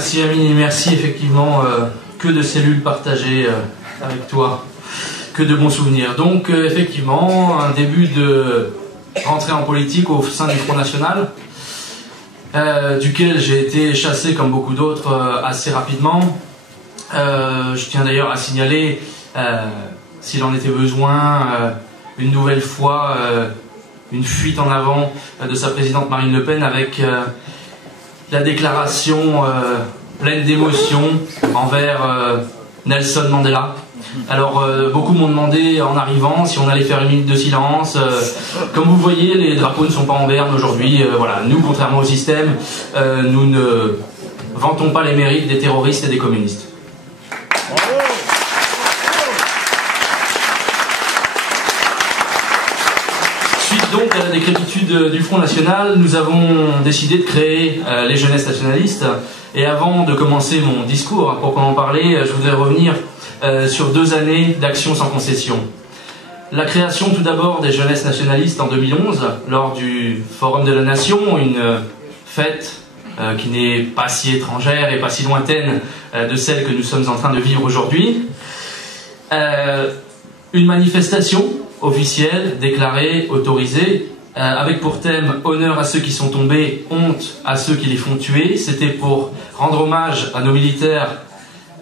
merci Amine, et merci effectivement, que de cellules partagées avec toi, que de bons souvenirs. Donc effectivement, un début de rentrée en politique au sein du Front National, duquel j'ai été chassé comme beaucoup d'autres assez rapidement. Je tiens d'ailleurs à signaler, s'il en était besoin, une nouvelle fois une fuite en avant de sa présidente Marine Le Pen avec la déclaration pleine d'émotion envers Nelson Mandela. Alors beaucoup m'ont demandé en arrivant si on allait faire une minute de silence. Comme vous voyez, les drapeaux ne sont pas en berne aujourd'hui. Voilà, nous, contrairement au système, nous ne vantons pas les mérites des terroristes et des communistes. Suite donc à la décrépitude du Front National, nous avons décidé de créer les Jeunesses Nationalistes. Et avant de commencer mon discours, pour en parler, je voudrais revenir sur 2 années d'action sans concession. La création tout d'abord des Jeunesses Nationalistes en 2011, lors du Forum de la Nation, une fête qui n'est pas si étrangère et pas si lointaine de celle que nous sommes en train de vivre aujourd'hui. Une manifestation officielle, déclarée, autorisée, avec pour thème « Honneur à ceux qui sont tombés, honte à ceux qui les font tuer ». C'était pour rendre hommage à nos militaires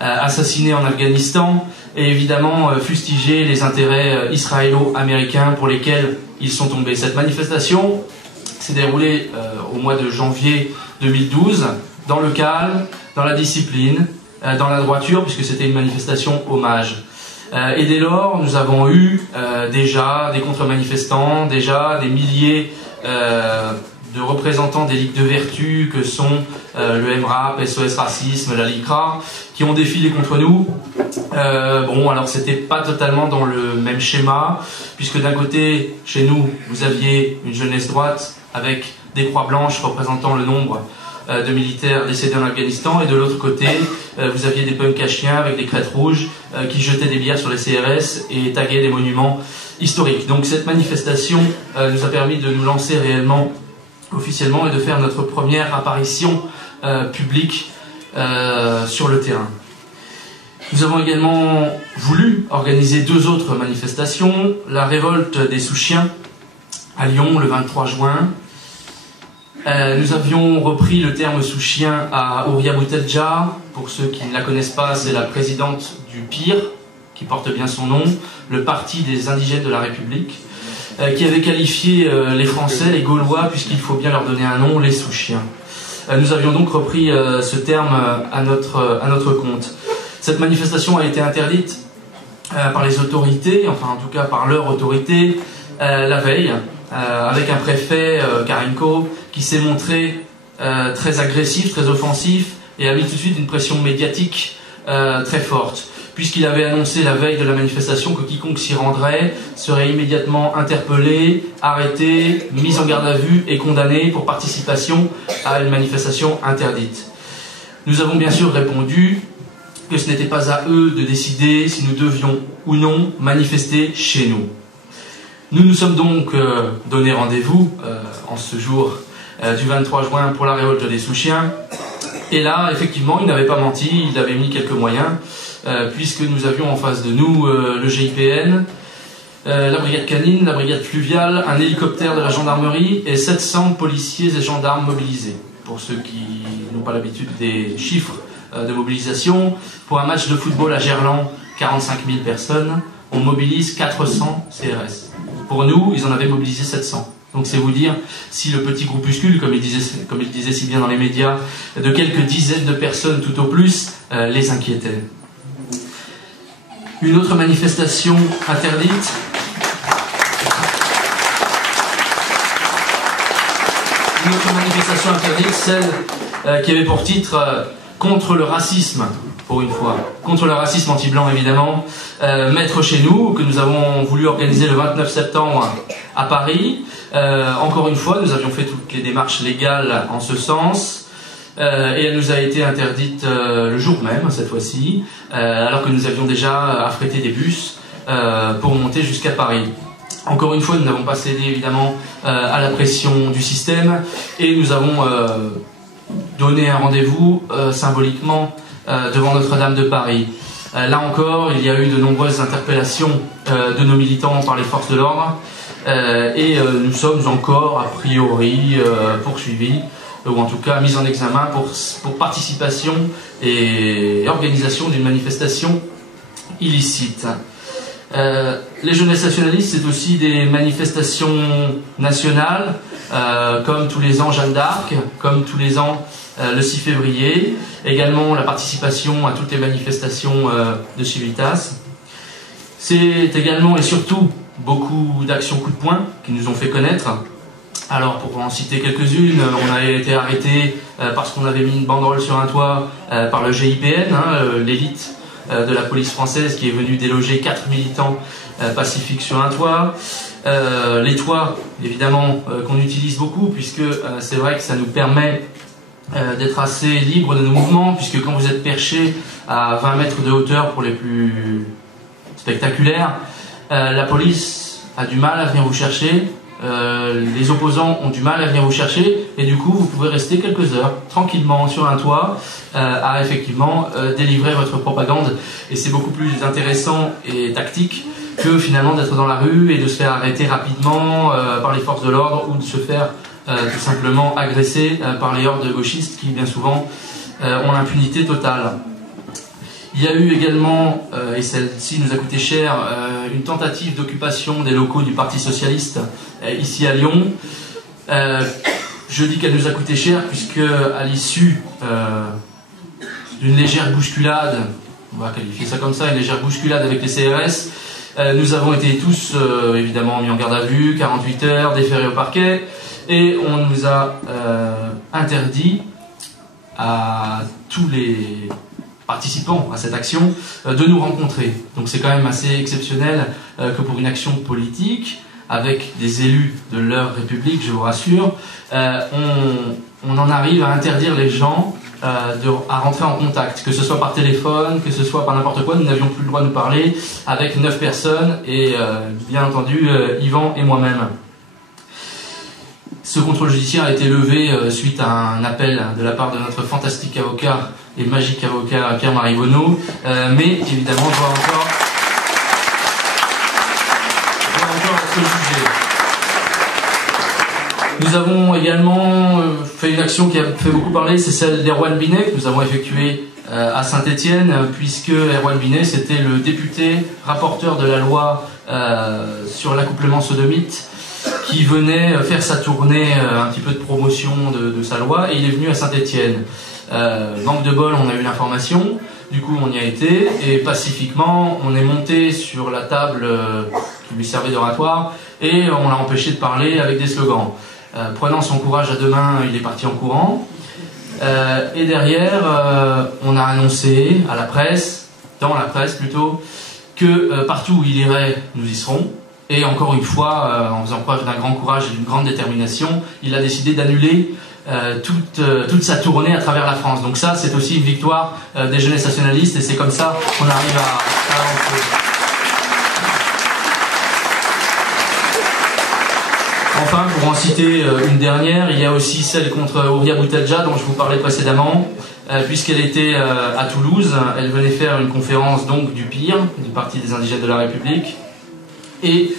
assassinés en Afghanistan et évidemment fustiger les intérêts israélo-américains pour lesquels ils sont tombés. Cette manifestation s'est déroulée au mois de janvier 2012, dans le calme, dans la discipline, dans la droiture, puisque c'était une manifestation hommage. Et dès lors, nous avons eu déjà des contre-manifestants, déjà des milliers de représentants des ligues de vertu que sont le MRAP, SOS Racisme, la LICRA, qui ont défilé contre nous. Bon, alors c'était pas totalement dans le même schéma, puisque d'un côté, chez nous, vous aviez une jeunesse droite avec des croix blanches représentant le nombre de militaires décédés en Afghanistan, et de l'autre côté, vous aviez des punks à chiens avec des crêtes rouges qui jetaient des bières sur les CRS et taguaient des monuments historiques. Donc cette manifestation nous a permis de nous lancer réellement, officiellement, et de faire notre première apparition publique sur le terrain. Nous avons également voulu organiser 2 autres manifestations, la révolte des sous-chiens à Lyon le 23 juin. Nous avions repris le terme sous-chien à Ouria Boutedja. Pour ceux qui ne la connaissent pas, c'est la présidente du PIR, qui porte bien son nom, le Parti des indigènes de la République, qui avait qualifié les Français, les Gaulois, puisqu'il faut bien leur donner un nom, les sous-chiens. Nous avions donc repris ce terme à notre compte. Cette manifestation a été interdite par les autorités, enfin en tout cas par leur autorité, la veille, avec un préfet, Karenko, qui s'est montré très agressif, très offensif, et a mis tout de suite une pression médiatique très forte, puisqu'il avait annoncé la veille de la manifestation que quiconque s'y rendrait serait immédiatement interpellé, arrêté, mis en garde à vue et condamné pour participation à une manifestation interdite. Nous avons bien sûr répondu que ce n'était pas à eux de décider si nous devions ou non manifester chez nous. Nous nous sommes donc donné rendez-vous en ce jour du 23 juin pour la révolte des sous-chiens. Et là, effectivement, il n'avait pas menti, il avait mis quelques moyens, puisque nous avions en face de nous le GIPN, la brigade canine, la brigade fluviale, un hélicoptère de la gendarmerie et 700 policiers et gendarmes mobilisés. Pour ceux qui n'ont pas l'habitude des chiffres de mobilisation, pour un match de football à Gerland, 45 000 personnes, on mobilise 400 CRS. Pour nous, ils en avaient mobilisé 700. Donc c'est vous dire si le petit groupuscule, comme il disait si bien dans les médias, de quelques dizaines de personnes tout au plus, les inquiétait. Une autre manifestation interdite. Une autre manifestation interdite, celle qui avait pour titre contre le racisme, pour une fois, contre le racisme anti-blanc évidemment, Maître chez nous, que nous avons voulu organiser le 29 septembre à Paris. Encore une fois, nous avions fait toutes les démarches légales en ce sens, et elle nous a été interdite le jour même, cette fois-ci, alors que nous avions déjà affrété des bus pour monter jusqu'à Paris. Encore une fois, nous n'avons pas cédé évidemment à la pression du système, et nous avons donné un rendez-vous symboliquement devant Notre-Dame de Paris. Là encore, il y a eu de nombreuses interpellations de nos militants par les forces de l'ordre et nous sommes encore a priori poursuivis ou en tout cas mis en examen pour participation et organisation d'une manifestation illicite. Les jeunesses nationalistes, c'est aussi des manifestations nationales, comme tous les ans Jeanne d'Arc, comme tous les ans le 6 février, également la participation à toutes les manifestations de Civitas. C'est également et surtout beaucoup d'actions coup de poing qui nous ont fait connaître. Alors pour en citer quelques-unes, on a été arrêté parce qu'on avait mis une banderole sur un toit par le GIPN, l'élite de la police française qui est venue déloger 4 militants pacifiques sur un toit. Les toits, évidemment, qu'on utilise beaucoup puisque c'est vrai que ça nous permet d'être assez libre de nos mouvements, puisque quand vous êtes perché à 20 mètres de hauteur pour les plus spectaculaires, la police a du mal à venir vous chercher, les opposants ont du mal à venir vous chercher, et du coup vous pouvez rester quelques heures tranquillement sur un toit à effectivement délivrer votre propagande, et c'est beaucoup plus intéressant et tactique que finalement d'être dans la rue et de se faire arrêter rapidement par les forces de l'ordre ou de se faire tout simplement agressés par les hordes gauchistes qui bien souvent ont l'impunité totale. Il y a eu également, et celle-ci nous a coûté cher, une tentative d'occupation des locaux du Parti Socialiste ici à Lyon. Je dis qu'elle nous a coûté cher puisque à l'issue d'une légère bousculade, on va qualifier ça comme ça, une légère bousculade avec les CRS, nous avons été tous évidemment mis en garde à vue, 48 heures, déférés au parquet, et on nous a interdit à tous les participants à cette action de nous rencontrer. Donc c'est quand même assez exceptionnel que pour une action politique, avec des élus de leur République, je vous rassure, on en arrive à interdire les gens à rentrer en contact, que ce soit par téléphone, que ce soit par n'importe quoi. Nous n'avions plus le droit de nous parler avec 9 personnes et bien entendu Yvan et moi-même. Ce contrôle judiciaire a été levé suite à un appel de la part de notre fantastique avocat et magique avocat Pierre-Marie Bonneau, mais évidemment doit encore être jugé. Nous avons également fait une action qui a fait beaucoup parler, c'est celle d'Erwan Binet, que nous avons effectuée à Saint-Étienne, puisque Erwan Binet, c'était le député rapporteur de la loi sur l'accouplement sodomite, qui venait faire sa tournée, un petit peu de promotion de sa loi, et il est venu à Saint-Étienne. Manque de bol, on a eu l'information, du coup on y a été, et pacifiquement, on est monté sur la table qui lui servait d'oratoire, et on l'a empêché de parler avec des slogans. Prenant son courage à deux mains, il est parti en courant, et derrière, on a annoncé à la presse, dans la presse plutôt, que partout où il irait, nous y serons. Et encore une fois, en faisant preuve d'un grand courage et d'une grande détermination, il a décidé d'annuler toute sa tournée à travers la France. Donc ça, c'est aussi une victoire des jeunesses nationalistes, et c'est comme ça qu'on arrive à avancer. Enfin, pour en citer une dernière, il y a aussi celle contre Houria Boutelja, dont je vous parlais précédemment, puisqu'elle était à Toulouse. Elle venait faire une conférence donc du PIR, du Parti des Indigènes de la République. Et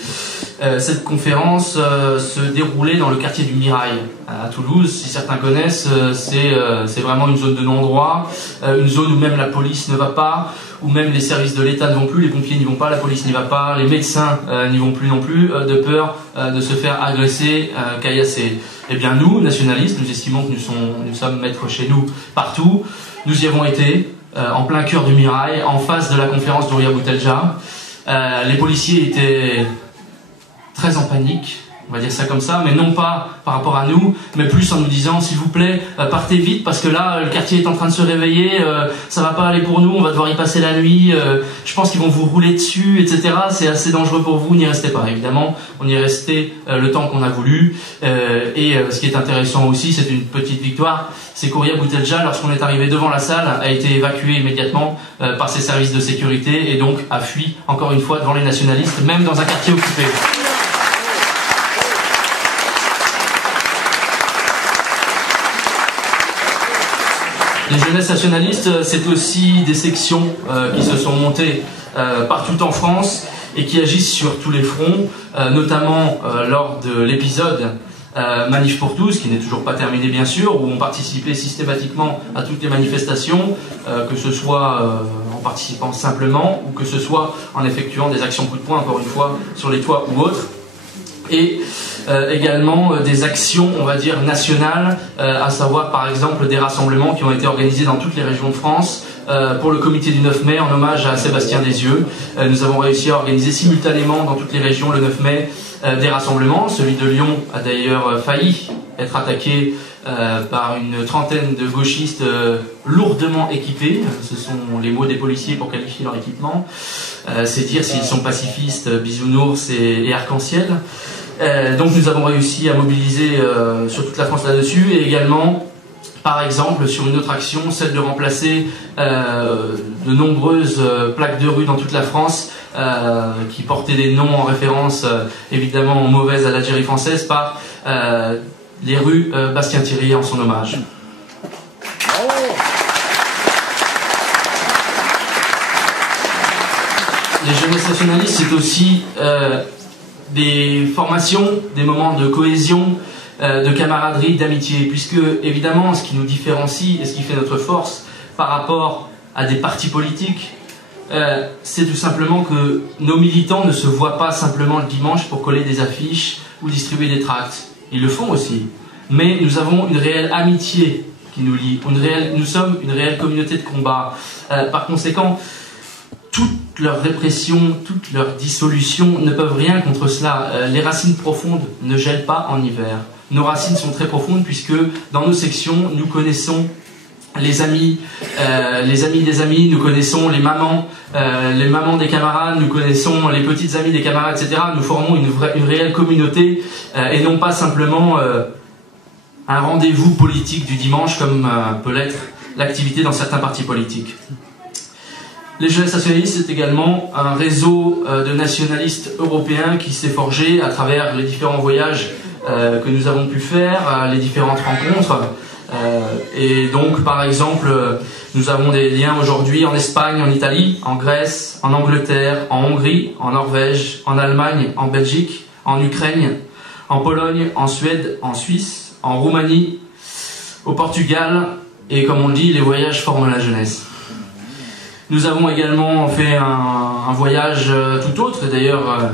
cette conférence se déroulait dans le quartier du Mirail à Toulouse. Si certains connaissent, c'est vraiment une zone de non-droit, une zone où même la police ne va pas, où même les services de l'État ne vont plus, les pompiers n'y vont pas, la police n'y va pas, les médecins n'y vont plus non plus, de peur de se faire agresser, caillasser. Eh bien nous, nationalistes, nous estimons que nous sommes maîtres chez nous partout. Nous y avons été, en plein cœur du Mirail, en face de la conférence d'Houria Boutelja. Les policiers étaient très en panique, on va dire ça comme ça, mais non pas par rapport à nous, mais plus en nous disant s'il vous plaît, partez vite parce que là le quartier est en train de se réveiller, ça va pas aller pour nous, on va devoir y passer la nuit, je pense qu'ils vont vous rouler dessus, etc. C'est assez dangereux pour vous, n'y restez pas. Évidemment, on y est resté le temps qu'on a voulu, et ce qui est intéressant aussi, c'est une petite victoire, c'est qu'Houria Boutelja, lorsqu'on est arrivé devant la salle, a été évacué immédiatement par ses services de sécurité et donc a fui encore une fois devant les nationalistes, même dans un quartier occupé. Les jeunesses nationalistes, c'est aussi des sections qui se sont montées partout en France et qui agissent sur tous les fronts, notamment lors de l'épisode Manif pour tous, qui n'est toujours pas terminé bien sûr, où on participait systématiquement à toutes les manifestations, que ce soit en participant simplement ou que ce soit en effectuant des actions coup de poing, encore une fois, sur les toits ou autres. Et également des actions, on va dire, nationales, à savoir par exemple des rassemblements qui ont été organisés dans toutes les régions de France pour le comité du 9 mai en hommage à Sébastien Desieux. Nous avons réussi à organiser simultanément dans toutes les régions le 9 mai des rassemblements. Celui de Lyon a d'ailleurs failli être attaqué par une trentaine de gauchistes lourdement équipés. Ce sont les mots des policiers pour qualifier leur équipement. C'est dire s'ils sont pacifistes, bisounours et arc-en-ciel. Donc nous avons réussi à mobiliser sur toute la France là-dessus, et également, par exemple, sur une autre action, celle de remplacer de nombreuses plaques de rue dans toute la France qui portaient des noms en référence évidemment mauvaises à l'Algérie française par les rues Bastien-Thierry en son hommage. Les jeunesses nationalistes, c'est aussi des formations, des moments de cohésion, de camaraderie, d'amitié, puisque évidemment ce qui nous différencie et ce qui fait notre force par rapport à des partis politiques, c'est tout simplement que nos militants ne se voient pas simplement le dimanche pour coller des affiches ou distribuer des tracts. Ils le font aussi, mais nous avons une réelle amitié qui nous lie, nous sommes une réelle communauté de combat. Par conséquent, toute leur répression, toute leur dissolution ne peuvent rien contre cela. Les racines profondes ne gèlent pas en hiver. Nos racines sont très profondes puisque dans nos sections, nous connaissons les amis des amis, nous connaissons les mamans des camarades, nous connaissons les petites amies des camarades, etc. Nous formons une réelle communauté et non pas simplement un rendez-vous politique du dimanche comme peut l'être l'activité dans certains partis politiques. Les jeunesses nationalistes, c'est également un réseau de nationalistes européens qui s'est forgé à travers les différents voyages que nous avons pu faire, les différentes rencontres. Et donc, par exemple, nous avons des liens aujourd'hui en Espagne, en Italie, en Grèce, en Angleterre, en Hongrie, en Norvège, en Allemagne, en Belgique, en Ukraine, en Pologne, en Suède, en Suisse, en Roumanie, au Portugal. Et comme on dit, les voyages forment la jeunesse. Nous avons également fait un voyage tout autre, d'ailleurs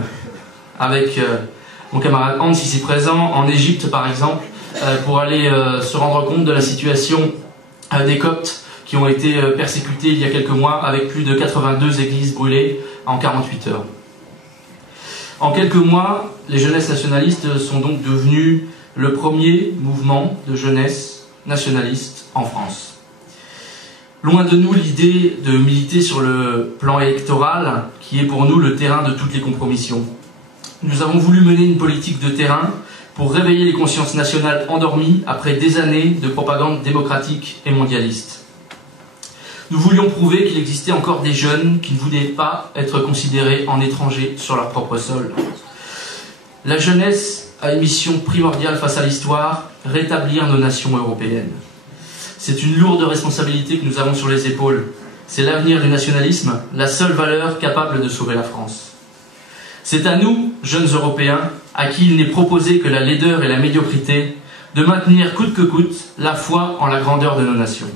avec mon camarade Hans ici présent, en Égypte par exemple, pour aller se rendre compte de la situation des Coptes qui ont été persécutés il y a quelques mois, avec plus de 82 églises brûlées en 48 heures. En quelques mois, les jeunesses nationalistes sont donc devenus le premier mouvement de jeunesse nationaliste en France. Loin de nous l'idée de militer sur le plan électoral, qui est pour nous le terrain de toutes les compromissions. Nous avons voulu mener une politique de terrain pour réveiller les consciences nationales endormies après des années de propagande démocratique et mondialiste. Nous voulions prouver qu'il existait encore des jeunes qui ne voulaient pas être considérés en étrangers sur leur propre sol. La jeunesse a une mission primordiale face à l'histoire, rétablir nos nations européennes. C'est une lourde responsabilité que nous avons sur les épaules. C'est l'avenir du nationalisme, la seule valeur capable de sauver la France. C'est à nous, jeunes Européens, à qui il n'est proposé que la laideur et la médiocrité, de maintenir coûte que coûte la foi en la grandeur de nos nations.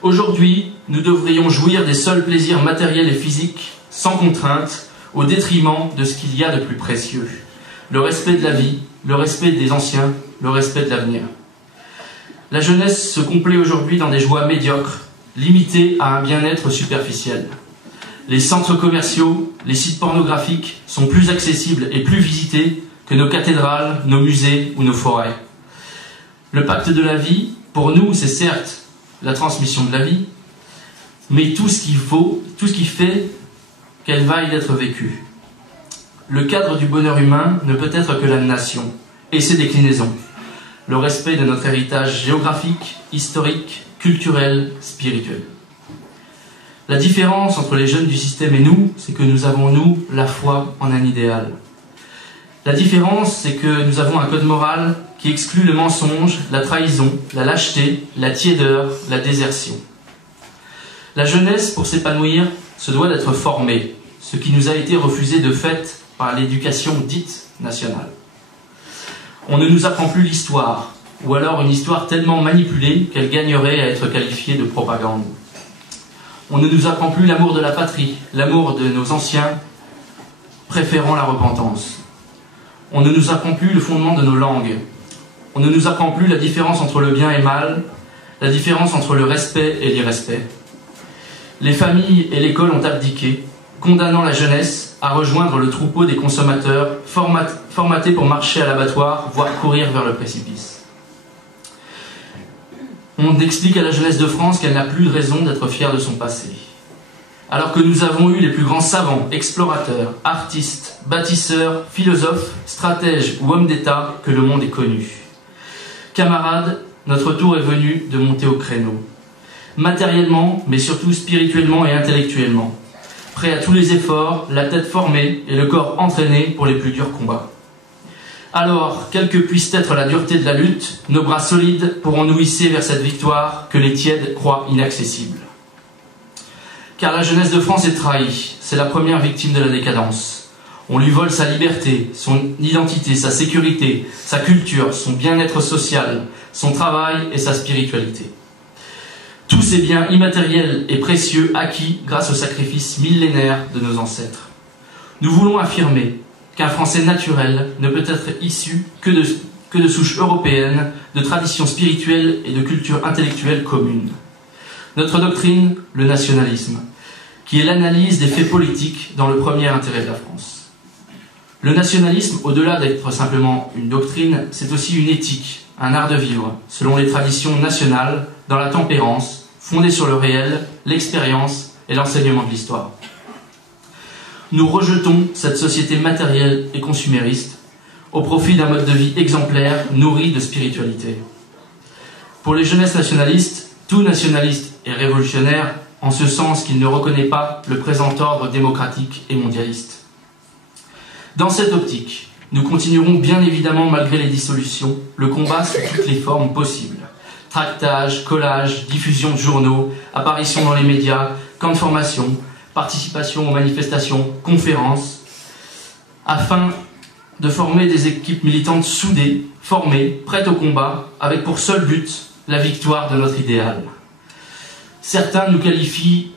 Aujourd'hui, nous devrions jouir des seuls plaisirs matériels et physiques, sans contrainte, au détriment de ce qu'il y a de plus précieux. Le respect de la vie, le respect des anciens, le respect de l'avenir. La jeunesse se complaît aujourd'hui dans des joies médiocres, limitées à un bien-être superficiel. Les centres commerciaux, les sites pornographiques sont plus accessibles et plus visités que nos cathédrales, nos musées ou nos forêts. Le pacte de la vie, pour nous, c'est certes la transmission de la vie, mais tout ce qui fait qu'elle vaille d'être vécue. Le cadre du bonheur humain ne peut être que la nation et ses déclinaisons. Le respect de notre héritage géographique, historique, culturel, spirituel. La différence entre les jeunes du système et nous, c'est que nous avons, nous, la foi en un idéal. La différence, c'est que nous avons un code moral qui exclut le mensonge, la trahison, la lâcheté, la tiédeur, la désertion. La jeunesse, pour s'épanouir, se doit d'être formée, ce qui nous a été refusé de fait par l'éducation dite nationale. On ne nous apprend plus l'histoire, ou alors une histoire tellement manipulée qu'elle gagnerait à être qualifiée de propagande. On ne nous apprend plus l'amour de la patrie, l'amour de nos anciens, préférant la repentance. On ne nous apprend plus le fondement de nos langues. On ne nous apprend plus la différence entre le bien et le mal, la différence entre le respect et l'irrespect. Les familles et l'école ont abdiqué, condamnant la jeunesse à rejoindre le troupeau des consommateurs formatés pour marcher à l'abattoir, voire courir vers le précipice. On explique à la jeunesse de France qu'elle n'a plus de raison d'être fière de son passé. Alors que nous avons eu les plus grands savants, explorateurs, artistes, bâtisseurs, philosophes, stratèges ou hommes d'État que le monde ait connus. Camarades, notre tour est venu de monter au créneau. Matériellement, mais surtout spirituellement et intellectuellement. Prêt à tous les efforts, la tête formée et le corps entraîné pour les plus durs combats. Alors, quelle que puisse être la dureté de la lutte, nos bras solides pourront nous hisser vers cette victoire que les tièdes croient inaccessible. Car la jeunesse de France est trahie, c'est la première victime de la décadence. On lui vole sa liberté, son identité, sa sécurité, sa culture, son bien-être social, son travail et sa spiritualité. Tous ces biens immatériels et précieux acquis grâce au sacrifice millénaire de nos ancêtres. Nous voulons affirmer qu'un Français naturel ne peut être issu que de souches européennes, de traditions spirituelles et de culture intellectuelle communes. Notre doctrine, le nationalisme, qui est l'analyse des faits politiques dans le premier intérêt de la France. Le nationalisme, au-delà d'être simplement une doctrine, c'est aussi une éthique, un art de vivre, selon les traditions nationales, dans la tempérance, fondée sur le réel, l'expérience et l'enseignement de l'histoire. Nous rejetons cette société matérielle et consumériste au profit d'un mode de vie exemplaire, nourri de spiritualité. Pour les jeunesses nationalistes, tout nationaliste est révolutionnaire en ce sens qu'il ne reconnaît pas le présent ordre démocratique et mondialiste. Dans cette optique, nous continuerons bien évidemment, malgré les dissolutions, le combat sous toutes les formes possibles. Tractage, collage, diffusion de journaux, apparition dans les médias, camps de formation, participation aux manifestations, conférences, afin de former des équipes militantes soudées, formées, prêtes au combat, avec pour seul but la victoire de notre idéal. Certains nous qualifient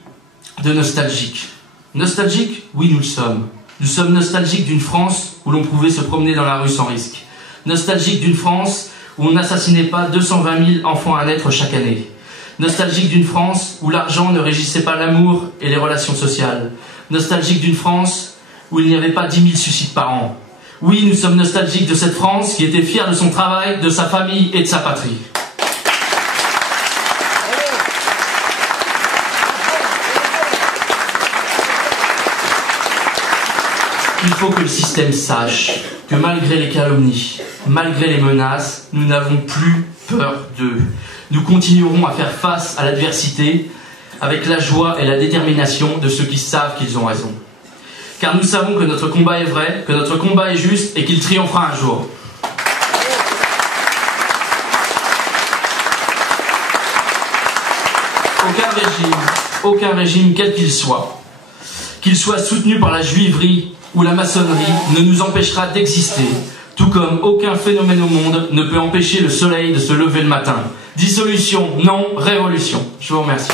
de nostalgiques. Nostalgiques? Oui, nous le sommes. Nous sommes nostalgiques d'une France où l'on pouvait se promener dans la rue sans risque. Nostalgiques d'une France où on n'assassinait pas 220 000 enfants à naître chaque année. Nostalgique d'une France où l'argent ne régissait pas l'amour et les relations sociales. Nostalgique d'une France où il n'y avait pas 10 000 suicides par an. Oui, nous sommes nostalgiques de cette France qui était fière de son travail, de sa famille et de sa patrie. Il faut que le système sache que malgré les calomnies, malgré les menaces, nous n'avons plus peur d'eux. Nous continuerons à faire face à l'adversité avec la joie et la détermination de ceux qui savent qu'ils ont raison. Car nous savons que notre combat est vrai, que notre combat est juste et qu'il triomphera un jour. Aucun régime quel qu'il soit soutenu par la juiverie ou la maçonnerie, ne nous empêchera d'exister, tout comme aucun phénomène au monde ne peut empêcher le soleil de se lever le matin. Dissolution, non, révolution. Je vous remercie.